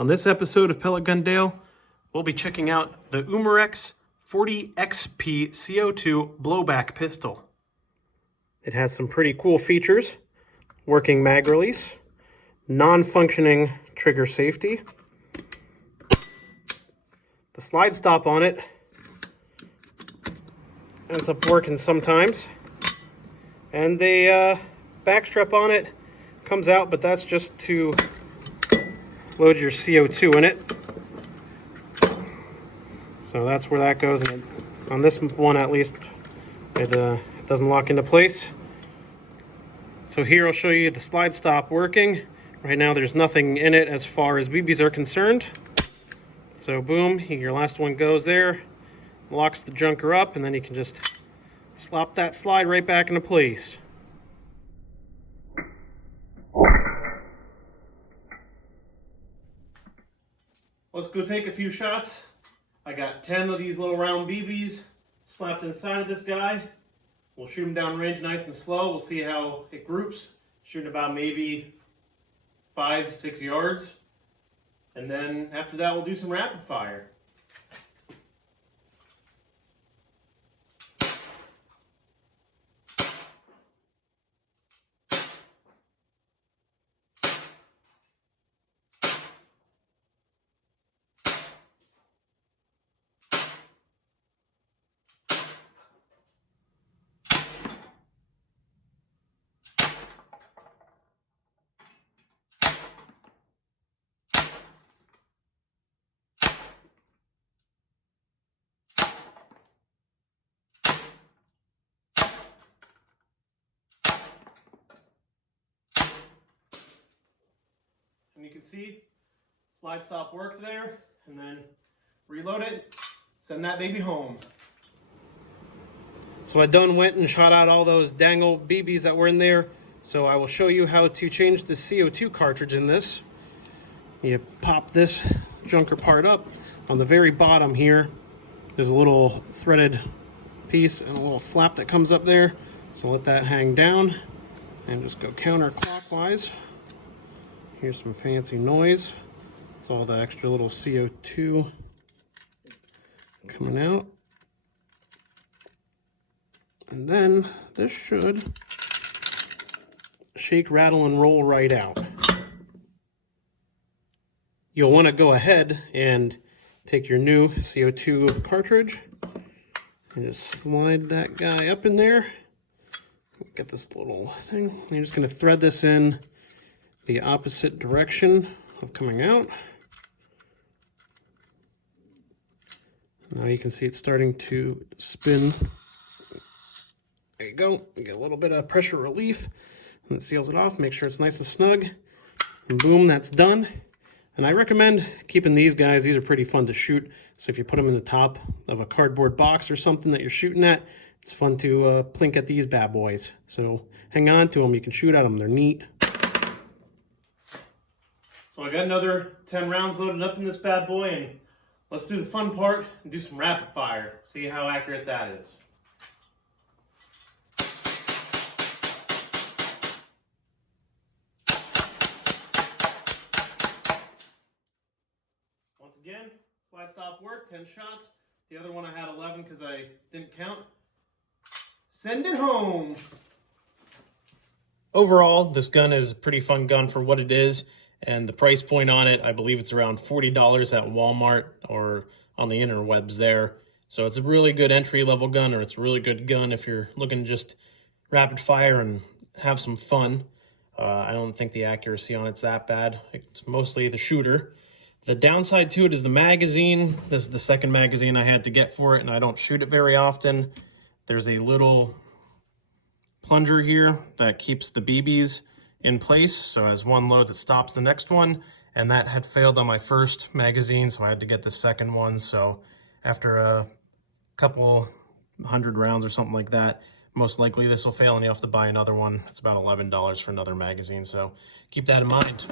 On this episode of Pellet Gun Dale, we'll be checking out the Umarex 40XP C02 blowback pistol. It has some pretty cool features: working mag release, non-functioning trigger safety. The slide stop on it ends up working sometimes, and the back strap on it comes out, but that's just to load your CO2 in it. So that's where that goes, and on this one at least it doesn't lock into place. So here I'll show you the slide stop working. Right now there's nothing in it as far as BBs are concerned. So boom, your last one goes there, locks the junker up, and then you can just slop that slide right back into place. Let's go take a few shots. I got 10 of these little round BBs slapped inside of this guy. We'll shoot them down range nice and slow. We'll see how it groups. Shooting about maybe 5-6 yards. And then after that, we'll do some rapid fire. And you can see slide stop worked there, and then reload it, send that baby home. So I done went and shot out all those dangle BBs that were in there. So I will show you how to change the CO2 cartridge in this. You pop this junker part up. On the very bottom here, there's a little threaded piece and a little flap that comes up there. So let that hang down and just go counterclockwise. Here's some fancy noise. It's all the extra little CO2 coming out. And then this should shake, rattle, and roll right out. You'll want to go ahead and take your new CO2 cartridge and just slide that guy up in there. Get this little thing. You're just going to thread this in the opposite direction of coming out. Now you can see it's starting to spin. There you go. You get a little bit of pressure relief, and it seals it off. Make sure it's nice and snug. And boom, that's done. And I recommend keeping these guys. These are pretty fun to shoot. So if you put them in the top of a cardboard box or something that you're shooting at, it's fun to plink at these bad boys. So hang on to them. You can shoot at them. They're neat. So I got another 10 rounds loaded up in this bad boy, and let's do the fun part and do some rapid fire. See how accurate that is. Once again, slide stop worked, 10 shots. The other one I had 11 because I didn't count. Send it home. Overall, this gun is a pretty fun gun for what it is. And the price point on it, I believe it's around $40 at Walmart or on the interwebs there. So it's a really good entry-level gun, or it's a really good gun if you're looking to just rapid fire and have some fun. I don't think the accuracy on it's that bad. It's mostly the shooter. The downside to it is the magazine. This is the second magazine I had to get for it, and I don't shoot it very often. There's a little plunger here that keeps the BBs in place, so as one loads it stops the next one, and that had failed on my first magazine, so I had to get the second one. So after a couple 100 rounds or something like that, most likely this will fail and you have to buy another one. It's about $11 for another magazine, so keep that in mind.